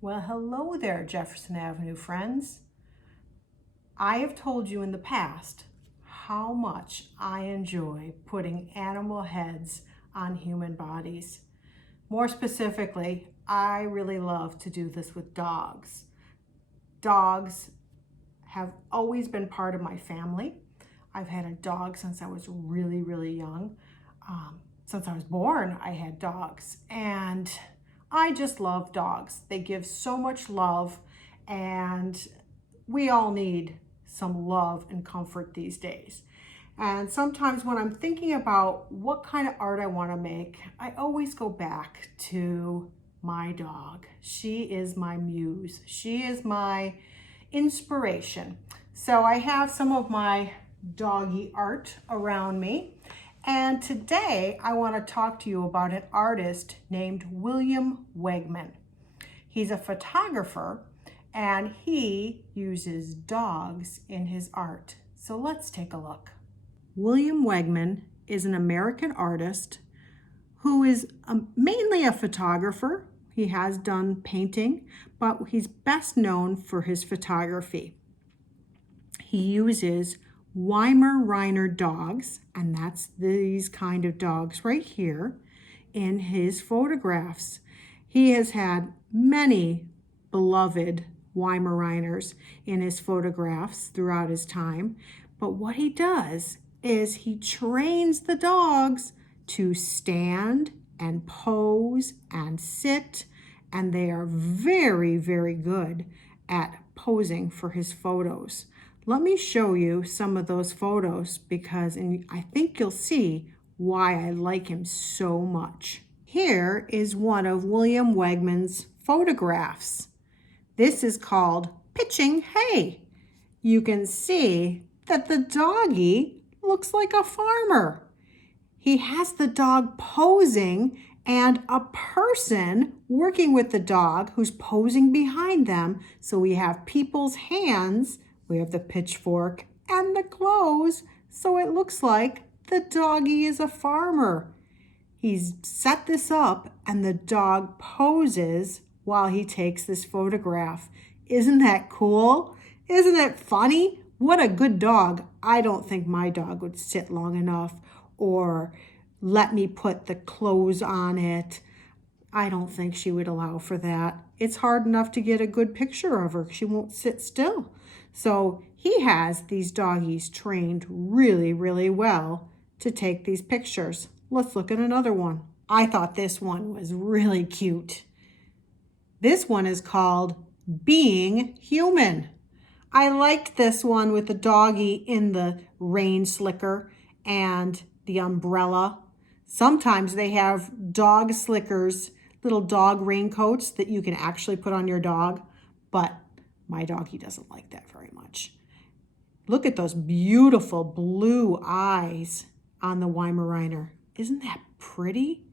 Well, hello there, Jefferson Avenue friends. I have told you in the past how much I enjoy putting animal heads on human bodies. More specifically, I really love to do this with dogs. Dogs have always been part of my family. I've had a dog since I was really young. Since I was born, I had dogs, and I just love dogs. They give so much love, and we all need some love and comfort these days. And sometimes when I'm thinking about what kind of art I want to make, I always go back to my dog. She is my muse. She is my inspiration. So I have some of my doggy art around me. And today I want to talk to you about an artist named William Wegman. He's a photographer and he uses dogs in his art. So let's take a look. William Wegman is an American artist who is mainly a photographer. He has done painting, but he's best known for his photography. He uses Weimaraner dogs, and that's these kind of dogs right here, in his photographs. He has had many beloved Weimaraners in his photographs throughout his time, but what he does is he trains the dogs to stand and pose and sit, and they are very good at posing for his photos. Let me show you some of those photos because I think you'll see why I like him so much. Here is one of William Wegman's photographs. This is called Pitching Hay. You can see that the doggy looks like a farmer. He has the dog posing and a person working with the dog who's posing behind them. So we have people's hands, we have the pitchfork and the clothes. So it looks like the doggy is a farmer. He's set this up and the dog poses while he takes this photograph. Isn't that cool? Isn't it funny? What a good dog. I don't think my dog would sit long enough or let me put the clothes on it. I don't think she would allow for that. It's hard enough to get a good picture of her. She won't sit still. So he has these doggies trained really well to take these pictures. Let's look at another one. I thought this one was really cute. This one is called Being Human. I liked this one with the doggy in the rain slicker and the umbrella. Sometimes they have dog slickers, little dog raincoats that you can actually put on your dog, but my doggy doesn't like that very much. Look at those beautiful blue eyes on the Weimaraner. Isn't that pretty?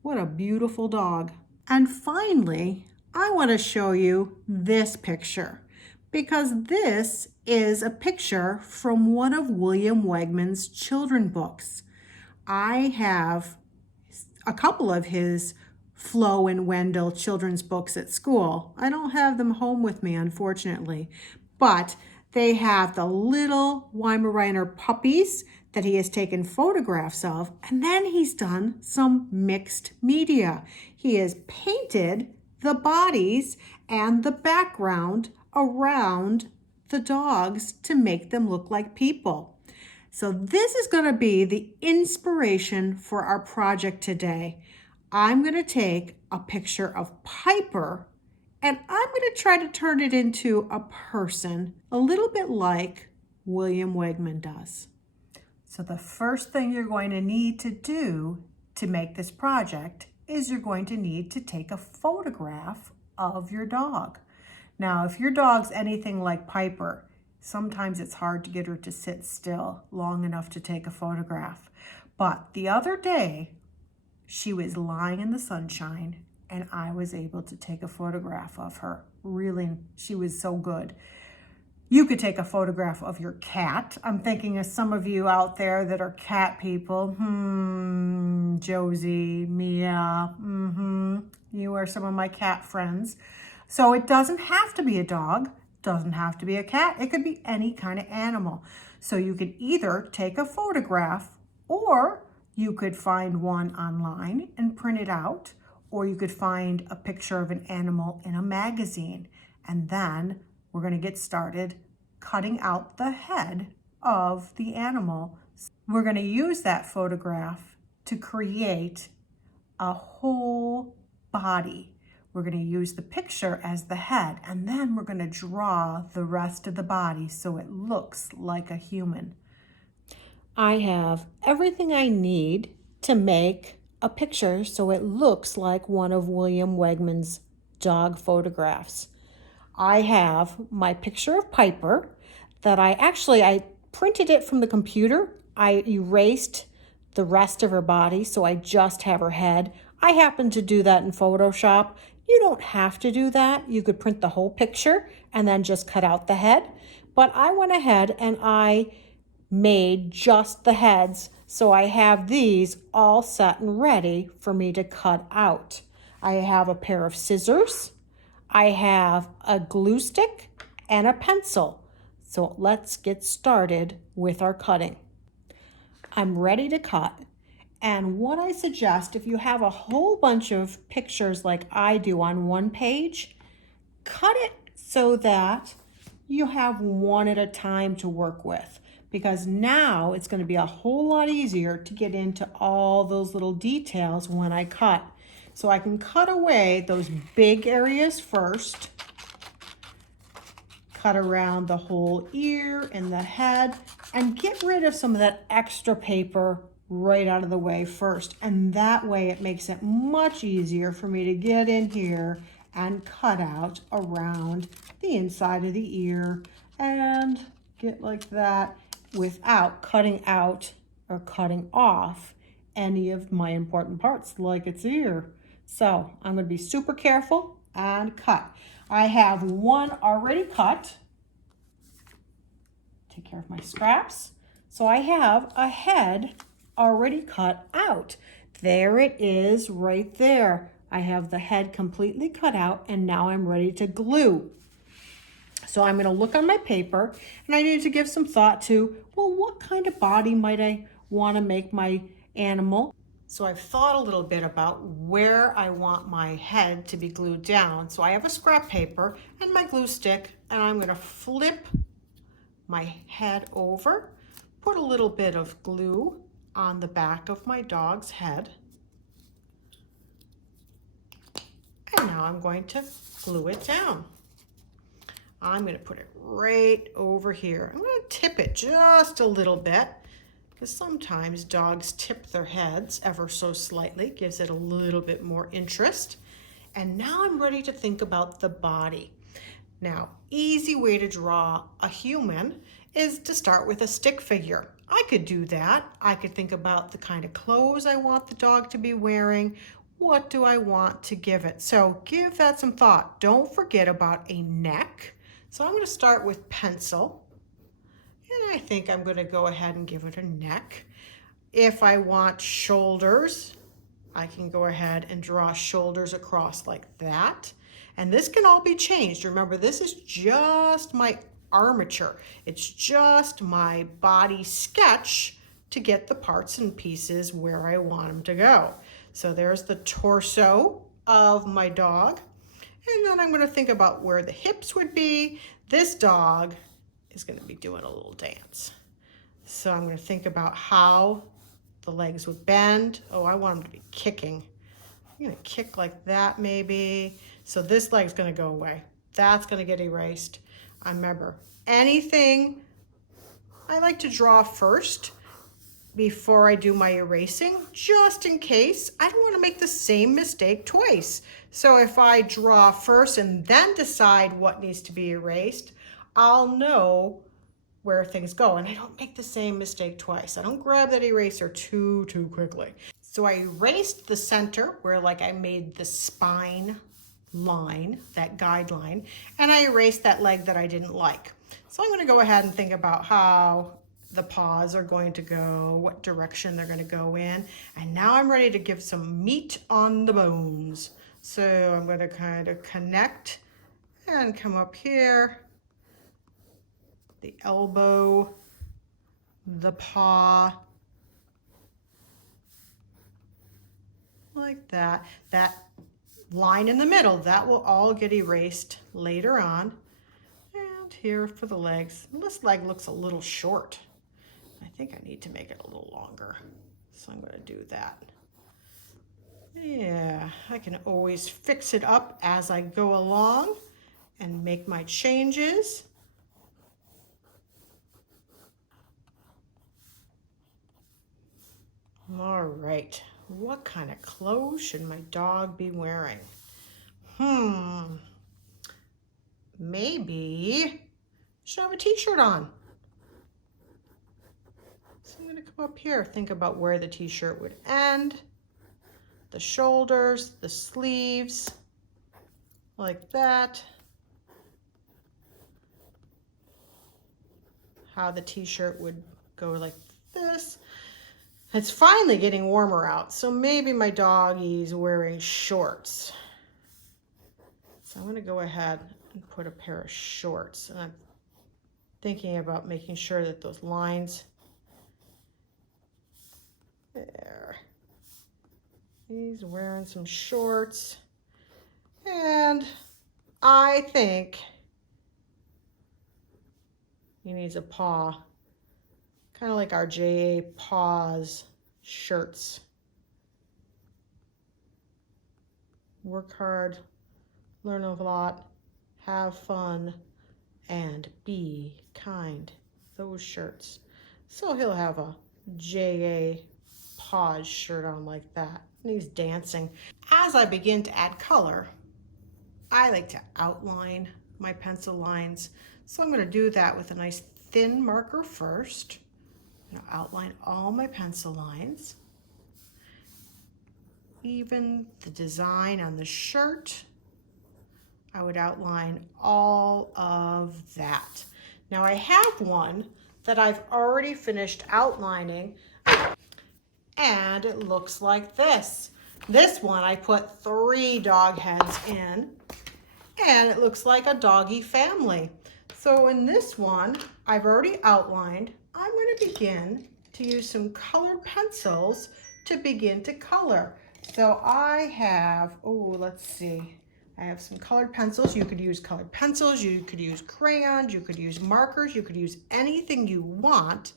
What a beautiful dog. And finally, I want to show you this picture because this is a picture from one of William Wegman's children books. I have a couple of his Flo and Wendell children's books at school. I don't have them home with me, unfortunately, but they have the little Weimaraner puppies that he has taken photographs of, and then he's done some mixed media. He has painted the bodies and the background around the dogs to make them look like people. So this is going to be the inspiration for our project today. I'm going to take a picture of Piper and I'm going to try to turn it into a person a little bit like William Wegman does. So the first thing you're going to need to do to make this project is you're going to need to take a photograph of your dog. Now, if your dog's anything like Piper, sometimes it's hard to get her to sit still long enough to take a photograph. But the other day, she was lying in the sunshine and I was able to take a photograph of her. Really, she was so good. You could take a photograph of your cat. I'm thinking of some of you out there that are cat people. Josie, Mia, you are some of my cat friends. So it doesn't have to be a dog, doesn't have to be a cat. It could be any kind of animal. So you could either take a photograph, or you could find one online and print it out, or you could find a picture of an animal in a magazine. And then we're going to get started cutting out the head of the animal. We're going to use that photograph to create a whole body. We're going to use the picture as the head, and then we're going to draw the rest of the body so it looks like a human. I have everything I need to make a picture so it looks like one of William Wegman's dog photographs. I have my picture of Piper that I printed it from the computer. I erased the rest of her body, so I just have her head. I happen to do that in Photoshop. You don't have to do that. You could print the whole picture and then just cut out the head. But I went ahead and I made just the heads, so I have these all set and ready for me to cut out. I have a pair of scissors, I have a glue stick, and a pencil. So let's get started with our cutting. I'm ready to cut. And what I suggest, if you have a whole bunch of pictures like I do on one page, cut it so that you have one at a time to work with, because now it's going to be a whole lot easier to get into all those little details when I cut. So I can cut away those big areas first, cut around the whole ear and the head, and get rid of some of that extra paper right out of the way first. And that way it makes it much easier for me to get in here and cut out around the inside of the ear and get like that without cutting out or cutting off any of my important parts like its ear. So I'm going to be super careful and cut. I have one already cut. Take care of my scraps. So I have a head already cut out. There it is right there. I have the head completely cut out, and now I'm ready to glue. So I'm going to look on my paper, and I need to give some thought to, well, what kind of body might I want to make my animal? So I've thought a little bit about where I want my head to be glued down. So I have a scrap paper and my glue stick, and I'm going to flip my head over, put a little bit of glue on the back of my dog's head, and now I'm going to glue it down. I'm going to put it right over here. I'm going to tip it just a little bit, because sometimes dogs tip their heads ever so slightly, gives it a little bit more interest. And now I'm ready to think about the body. Now, easy way to draw a human is to start with a stick figure. I could do that. I could think about the kind of clothes I want the dog to be wearing. What do I want to give it? So give that some thought. Don't forget about a neck. So I'm going to start with pencil. And I think I'm going to go ahead and give it a neck. If I want shoulders, I can go ahead and draw shoulders across like that. And this can all be changed. Remember, this is just my armature. It's just my body sketch to get the parts and pieces where I want them to go. So there's the torso of my dog. And then I'm going to think about where the hips would be. This dog is going to be doing a little dance. So I'm going to think about how the legs would bend. Oh, I want him to be kicking. I'm going to kick like that maybe. So this leg's going to go away. That's going to get erased. Remember, anything I like to draw first before I do my erasing, just in case. I don't want to make the same mistake twice. So if I draw first and then decide what needs to be erased, I'll know where things go, and I don't make the same mistake twice. I don't grab that eraser too quickly. So I erased the center where like I made the spine line, that guideline, and I erased that leg that I didn't like. So I'm going to go ahead and think about how the paws are going to go, what direction they're going to go in, and now I'm ready to give some meat on the bones. So I'm going to kind of connect and come up here, the elbow, the paw, like that. That line in the middle, that will all get erased later on. And here for the legs. This leg looks a little short. I think I need to make it a little longer. So I'm going to do that. Yeah, I can always fix it up as I go along and make my changes. All right, what kind of clothes should my dog be wearing? Maybe should have a t-shirt on. So I'm going to come up here, think about where the t-shirt would end, the shoulders, the sleeves, like that. How the t-shirt would go like this. It's finally getting warmer out, so maybe my doggy's wearing shorts. So I'm going to go ahead and put a pair of shorts. And I'm thinking about making sure that those lines there. He's wearing some shorts. And I think he needs a paw. Kind of like our JA Paws shirts. Work hard, learn a lot, have fun, and be kind. Those shirts. So he'll have a JA Paws shirt on like that. And he's dancing. As I begin to add color, I like to outline my pencil lines. So I'm going to do that with a nice thin marker first. I'm going to outline all my pencil lines. Even the design on the shirt, I would outline all of that. Now I have one that I've already finished outlining, and it looks like this. This one I put 3 dog heads in, and it looks like a doggy family. So in this one, I've already outlined. I'm going to begin to use some colored pencils to begin to color. So I have, let's see. I have some colored pencils. You could use colored pencils, you could use crayons, you could use markers, you could use anything you want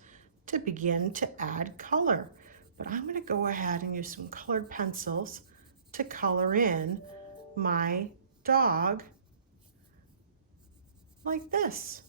to begin to add color. But I'm going to go ahead and use some colored pencils to color in my dog like this.